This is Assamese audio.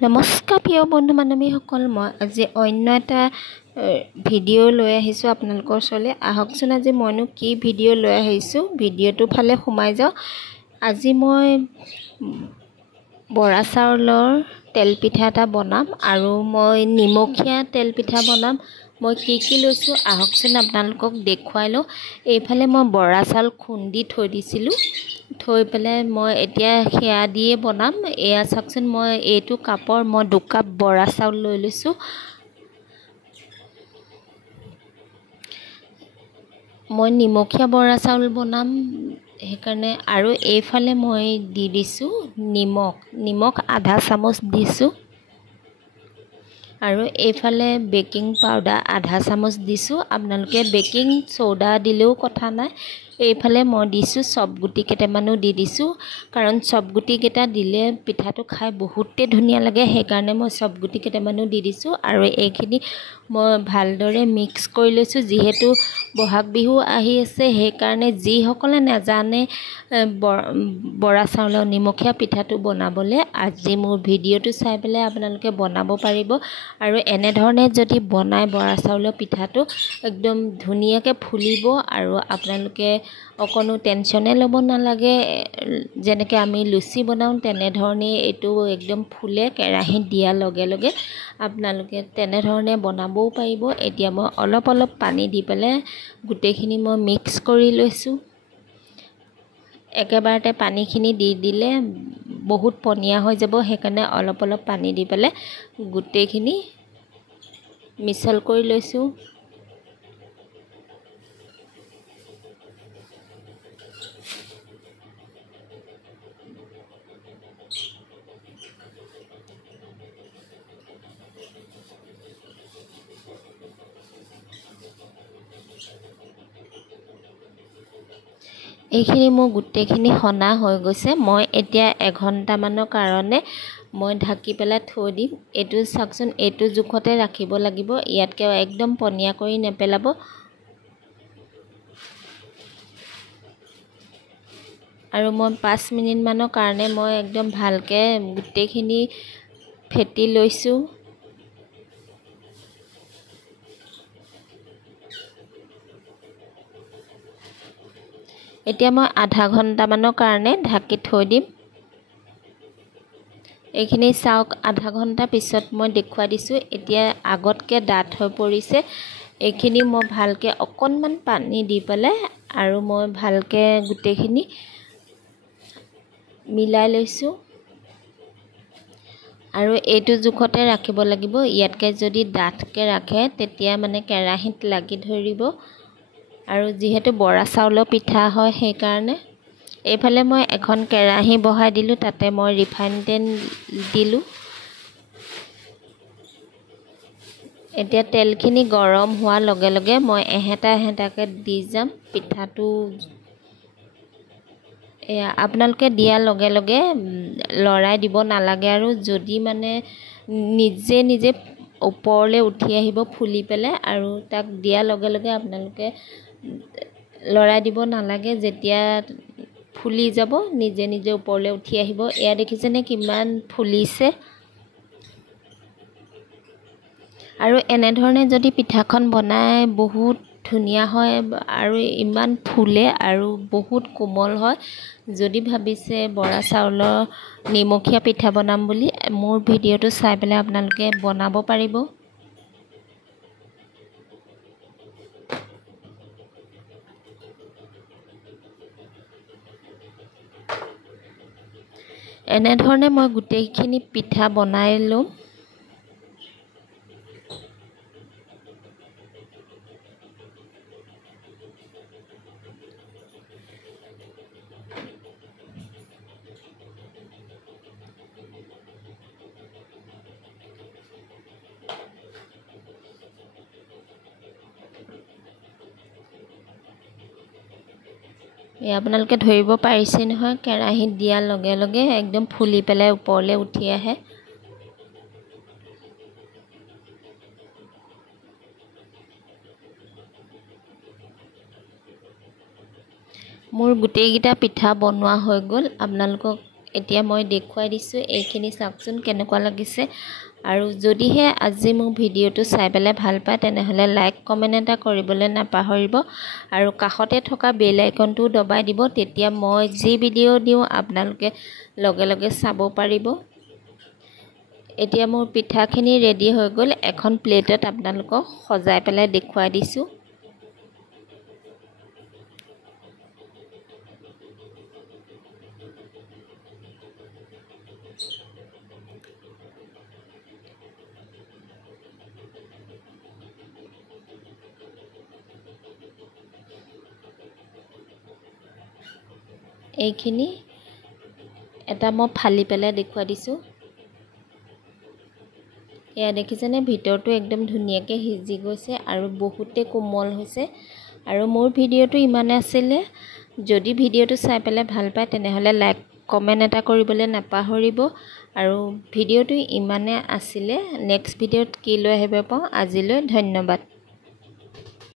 নমস্কাৰ প্ৰিয় বন্ধু বান্ধৱীসকল, মই আজি অন্য এটা ভিডিঅ' লৈ আহিছোঁ আপোনালোকৰ ওচৰলৈ। আহকচোন আজি মইনো কি ভিডিঅ' লৈ আহিছোঁ, ভিডিঅ'টোৰ ফালে সোমাই যাওঁ। আজি মই বৰা চাউলৰ তেলপিঠা এটা বনাম আৰু মই নিমখীয়া তেলপিঠা বনাম। মই কি লৈছোঁ আহকচোন আপোনালোকক দেখুৱাই লওঁ। এইফালে মই বৰা চাউল খুন্দি থৈ দিছিলোঁ, থৈ পেলাই মই এতিয়া সেয়া দিয়ে বনাম। এয়া চাওকচোন, মই এইটো কাপৰ মই 2 কাপ বৰা চাউল লৈ লৈছোঁ। মই নিমখীয়া বৰা চাউল বনাম সেইকাৰণে। আৰু এইফালে মই দি দিছোঁ নিমখ আধা চামুচ দিছোঁ, আৰু এইফালে বেকিং পাউডাৰ আধা চামুচ দিছোঁ। আপোনালোকে বেকিং চ'ডা দিলেও কথা নাই। এইফালে মই দিছোঁ চপ গুটি কেইটামানো দি দিছোঁ, কাৰণ চপ গুটি কেইটা দিলে পিঠাটো খাই বহুতেই ধুনীয়া লাগে, সেইকাৰণে মই চপ গুটি কেইটামানো দি দিছোঁ। আৰু এইখিনি মই ভালদৰে মিক্স কৰি লৈছোঁ। যিহেতু বহাগ বিহু আহি আছে, সেইকাৰণে যিসকলে নাজানে বৰা চাউলৰ নিমখীয়া পিঠাটো বনাবলৈ, আজি মোৰ ভিডিঅ'টো চাই পেলাই আপোনালোকে বনাব পাৰিব। আৰু এনেধৰণে যদি বনাই বৰা চাউলৰ পিঠাটো একদম ধুনীয়াকৈ ফুলিব, আৰু আপোনালোকে অকণো টেনশ্যনে ল'ব নালাগে। যেনেকৈ আমি লুচি বনাওঁ তেনেধৰণে এইটো একদম ফুলে। কেৰাহীত দিয়াৰ লগে লগে আপোনালোকে তেনেধৰণে বনাবও পাৰিব। এতিয়া মই অলপ পানী দি পেলাই গোটেইখিনি মই মিক্স কৰি লৈছোঁ। একেবাৰতে পানীখিনি দি দিলে বহুত পনীয়া হৈ যাব, সেইকাৰণে অলপ পানী দি পেলাই গোটেইখিনি মিছল কৰি লৈছোঁ। এইখিনি মোৰ গোটেইখিনি সনা হৈ গৈছে। মই এতিয়া 1 ঘণ্টামানৰ কাৰণে মই ঢাকি পেলাই থৈ দিম। এইটো চাওকচোন, এইটো জোখতে ৰাখিব লাগিব, ইয়াতকৈ একদম পনীয়া কৰি নেপেলাব। আৰু মই 5 মিনিটমানৰ কাৰণে মই একদম ভালকৈ গোটেইখিনি ফেটি লৈছোঁ। এতিয়া মই আধা ঘণ্টামানৰ কাৰণে ঢাকি থৈ দিম। এইখিনি চাওক, আধা ঘণ্টা পিছত মই দেখুৱাই দিছোঁ। এতিয়া আগতকৈ ডাঠ হৈ পৰিছে। এইখিনি মই ভালকৈ অকণমান পানী দি পেলাই আৰু মই ভালকৈ গোটেইখিনি মিলাই লৈছোঁ। আৰু এইটো জোখতে ৰাখিব লাগিব। ইয়াতকৈ যদি ডাঠকৈ ৰাখে তেতিয়া মানে কেৰাহীত লাগি ধৰিব, আৰু যিহেতু বৰা চাউলৰ পিঠা হয় সেইকাৰণে। এইফালে মই এখন কেৰাহী বহাই দিলোঁ, তাতে মই ৰিফাইন তেল দিলোঁ। এতিয়া তেলখিনি গৰম হোৱাৰ লগে লগে মই এহেঁটাকৈ দি যাম পিঠাটো। আপোনালোকে দিয়াৰ লগে লগে লৰাই দিব নালাগে, আৰু যদি মানে নিজে ওপৰলৈ উঠি আহিব ফুলি পেলাই, আৰু তাক দিয়াৰ লগে লগে আপোনালোকে লৰাই দিব নালাগে। যেতিয়া ফুলি যাব নিজে ওপৰলৈ উঠি আহিব। এয়া দেখিছেনে কিমান ফুলিছে। আৰু এনেধৰণে যদি পিঠাখন বনাই বহুত ধুনীয়া হয়, আৰু ইমান ফুলে আৰু বহুত কোমল হয়। যদি ভাবিছে বৰা চাউলৰ নিমখীয়া পিঠা বনাম বুলি, মোৰ ভিডিঅ'টো চাই পেলাই আপোনালোকে বনাব পাৰিব। এনেধৰণে মই গোটেইখিনি পিঠা বনাই ল'ম। আপোনালোকে ধৰিব পাৰিছে নহয়, কেৰাহীত দিয়াৰ লগে লগে একদম ফুলি পেলাই ওপৰলৈ উঠি আহে। মোৰ গোটেইকেইটা পিঠা বনোৱা হৈ গ'ল। আপোনালোকক এতিয়া মই দেখুৱাই দিছোঁ এইখিনি চাওকচোন কেনেকুৱা লাগিছে আৰু যদিহে আজি মোৰ ভিডিঅ'টো চাই পেলাই ভাল পায় তেনেহ'লে লাইক কমেণ্ট এটা কৰিবলৈ নাপাহৰিব আৰু কাষতে থকা বেল আইকনটো দবাই দিব তেতিয়া মই যি ভিডিঅ' দিওঁ আপোনালোকে লগে লগে চাব পাৰিব এতিয়া মোৰ পিঠাখিনি ৰেডি হৈ গ'ল এখন প্লেটত আপোনালোকক সজাই পেলাই দেখুৱাই দিছোঁ এইখিনি এটা মই ফালি পেলাই দেখুৱাই দিছোঁ এয়া দেখিছেনে ভিতৰটো একদম ধুনীয়াকৈ সিজি গৈছে আৰু বহুতে কোমল হৈছে আৰু মোৰ ভিডিঅ'টো ইমানে আছিলে যদি ভিডিঅ'টো চাই পেলাই ভাল পায় তেনেহ'লে লাইক কমেণ্ট এটা কৰিবলৈ নাপাহৰিব আৰু ভিডিঅ'টো ইমানে আছিলে নেক্সট ভিডিঅ'ত কি লৈ আহিব পাওঁ আজিলৈ ধন্যবাদ